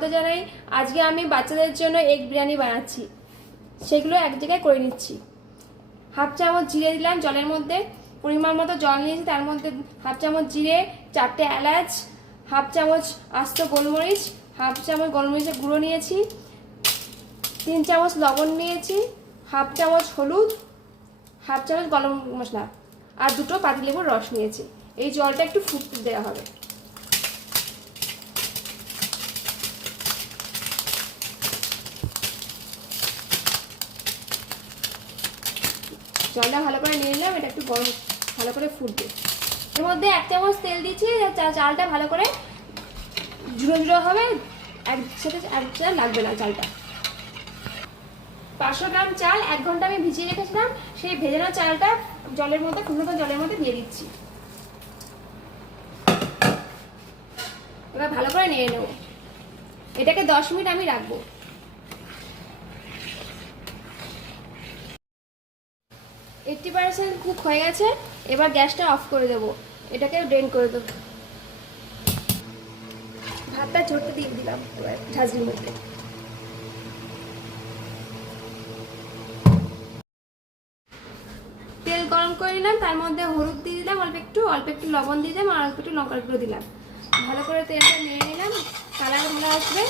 স্বাগত জানাই। আজকে আমি বাচ্চাদের জন্য এগ বিরিয়ানি বানাচ্ছি, সেগুলো এক জায়গায় করে নিচ্ছি। হাফ চামচ জিরে দিলাম জলের মধ্যে, পরিমাণ মতো জল নিয়েছি, তার মধ্যে হাফ চামচ জিরে, 4টে এলাচ, হাফ চামচ আস্ত গোলমরিচ, হাফ চামচ গোলমরিচের গুঁড়ো নিয়েছি, 3 চামচ লবণ নিয়েছি, হাফ চামচ হলুদ, হাফ চামচ গরম মশলা আর 2টো পাতিলেবুর রস নিয়েছি। এই জলটা একটু ফুটতে দেওয়া হবে। জলটা ভালো করে নিয়ে নিলাম, এটা একটু গরম ভালো করে ফুটবে। এর মধ্যে 1 চামচ তেল দিচ্ছি, চালটা ভালো করে ঝুড়ো ঝুড়ো হবে, একসাথে লাগবে না চালটা। 500 গ্রাম চাল 1 ঘন্টা আমি ভিজিয়ে রেখেছিলাম, সেই ভেজানো চালটা জলের মধ্যে ফুটন্ত জলের মধ্যে দিয়ে দিচ্ছি। এবার ভালো করে নেড়ে নেব। এটাকে 10 মিনিট আমি রাখবো। 80% কুক হয়ে গেছে, এবার গ্যাসটা অফ করে দেবো, এটাকে ড্রেন করে দেবো। ভাতটা ঝরতে দিয়ে দিলাম এবার ঝাঁঝরির মধ্যে। তেল গরম করে নিলাম, তার মধ্যে হলুদ দিয়ে দিলাম অল্প একটু লবণ দিয়ে দিলাম আর অল্প একটু লঙ্কার গুঁড়ো দিলাম। ভালো করে তেলটা নেড়ে নিলাম, কালার ভালো আসবে।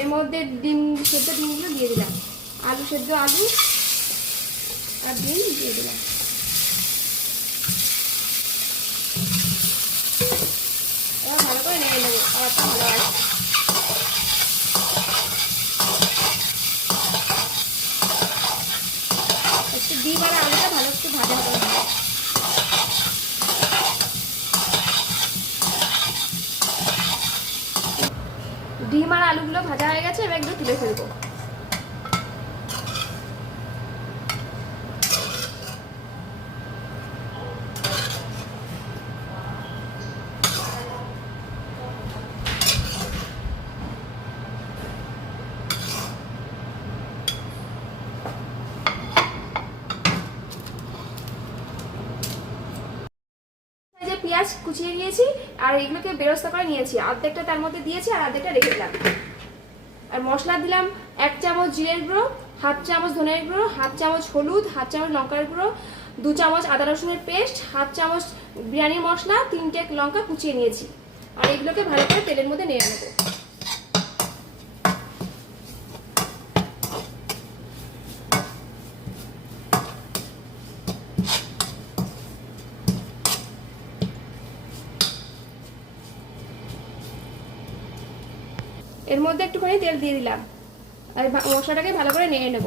এর মধ্যে ডিমগুলো দিয়ে দিলাম, আলু আর ডিম দিয়ে দিলাম। এবার ভালো করে নেড়ে নেবো, কালারটা ভালো আসবে। একটু ডিম আর আলুটা ভালো একটু ভাজা হবে। ডিম আর আলুগুলো ভাজা হয়ে গেছে, এবার একটু তুলে ফেলবো। পেঁয়াজ কুচিয়ে নিয়েছি আর এগুলোকে বেরেস্তা করে নিয়েছি, অর্ধেকটা তার মধ্যে দিয়েছি আর অর্ধেকটা রেখে দিলাম। আর মশলা দিলাম 1 চামচ জিরের গুঁড়ো, হাফ চামচ ধনের গুঁড়ো, হাফ চামচ হলুদ, হাফ চামচ লঙ্কার গুঁড়ো, 2 চামচ আদা রসুনের পেস্ট, হাফ চামচ বিরিয়ানি মশলা, 3টে লঙ্কা কুচিয়ে নিয়েছি। আর এগুলোকে ভালো করে তেলের মধ্যে নেড়ে নেবো। এর মধ্যে একটুখানি তেল দিয়ে দিলাম আর মশলাটাকে ভালো করে নেড়ে নেব।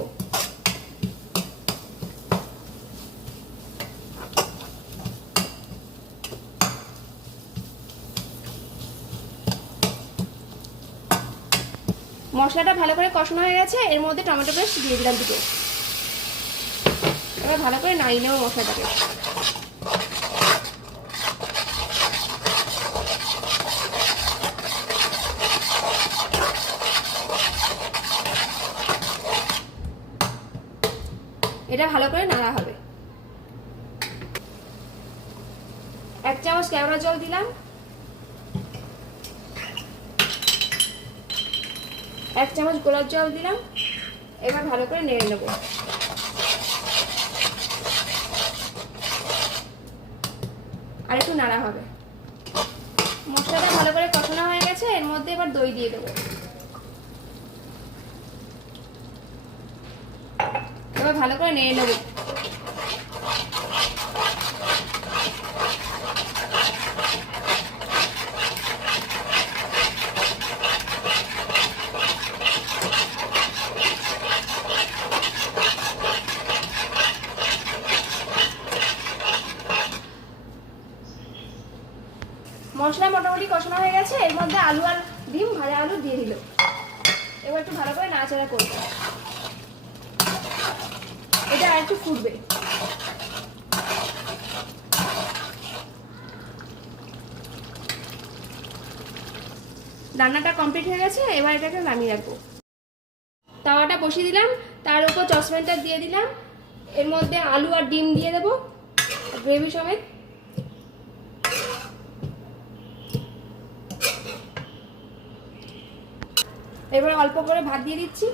মশলাটা ভালো করে কষানো হয়ে গেছে, এর মধ্যে টমেটো পেস্ট দিয়ে দিলাম 2টো। এবার ভালো করে নাড়িয়ে নেব মশলাটাকে। এটা ভালো করে নাড়া হবে। 1 চামচ কেওড়া জল দিলাম, 1 চামচ গোলাপ জল দিলাম। এবার ভালো করে নেড়ে নেব। আর একটু নাড়া হবে। মশলাটা ভালো করে কষানো হয়ে গেছে, এর মধ্যে এবার দই দিয়ে দেবো। এবার ভালো করে নেড়ে নেব। মশলা মোটামুটি কষানো হয়ে গেছে, এর মধ্যে আলু আর ডিম ভাজা আলু দিয়ে দিল। এবার একটু ভালো করে নাড়াচাড়া করব, এটা আর একটু ফুটবে। রান্নাটা কমপ্লিট হয়ে গেছে, এবার এটাকে নামিয়ে রাখবো। তাওয়াটা বসিয়ে দিলাম, তার উপর সসপ্যানটা দিয়ে দিলাম। এর মধ্যে আলু আর ডিম দিয়ে দেবো গ্রেভি সমেত। এবার অল্প করে ভাত দিয়ে দিচ্ছি।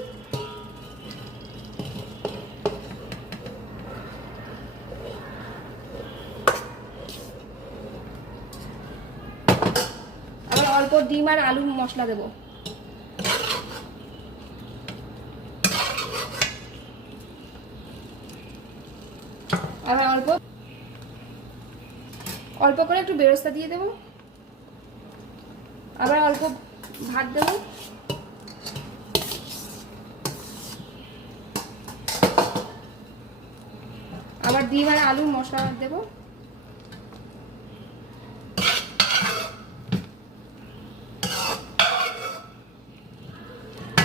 আবার অল্প ডিম আর আলু মশলা দেবো। আবার অল্প অল্প করে একটু বেরেস্তা দিয়ে দেবো। আবার অল্প ভাত দেবো। আবার ডিম আর আলুর মশলা দেবো।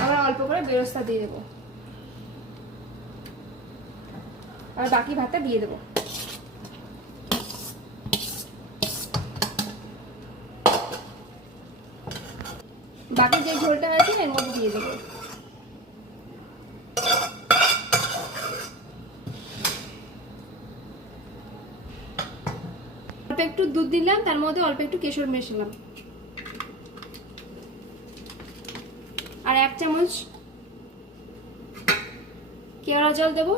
আবার অল্প করে বেরেস্তা দিয়ে দেবো। আর বাকি ভাতটা দিয়ে দেবো। বাকি যে ঝোলটা আছে এর মধ্যে দিয়ে দেবো। অল্প একটু দুধ দিলাম, তার মধ্যে অল্প একটু কেশর মেশালাম, আর 1 চামচ কেওড়া জল দেবো,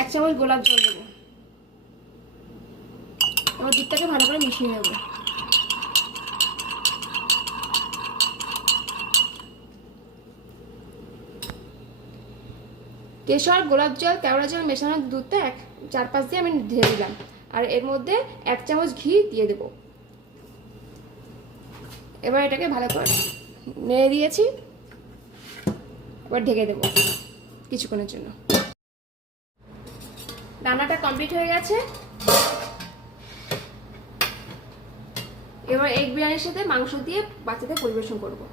1 চামচ গোলাপ জল দেবো। এবার দুধটাকে ভালো করে মিশিয়ে নেবো। কেশর, গোলাপ জল, কেওড়া জল মেশানো দুধটা 4-5 দিয়ে আমি ঢেলে দিলাম, আর এর মধ্যে 1 চামচ ঘি দিয়ে দেবো। এবার এটাকে ভালো করে নেড়ে দিয়েছি, এবার ঢেকে দেবো কিছুক্ষণের জন্য। রান্নাটা কমপ্লিট হয়ে গেছে। এবার এগ বিরিয়ানির সাথে মাংস দিয়ে বাচ্চাদের পরিবেশন করবো।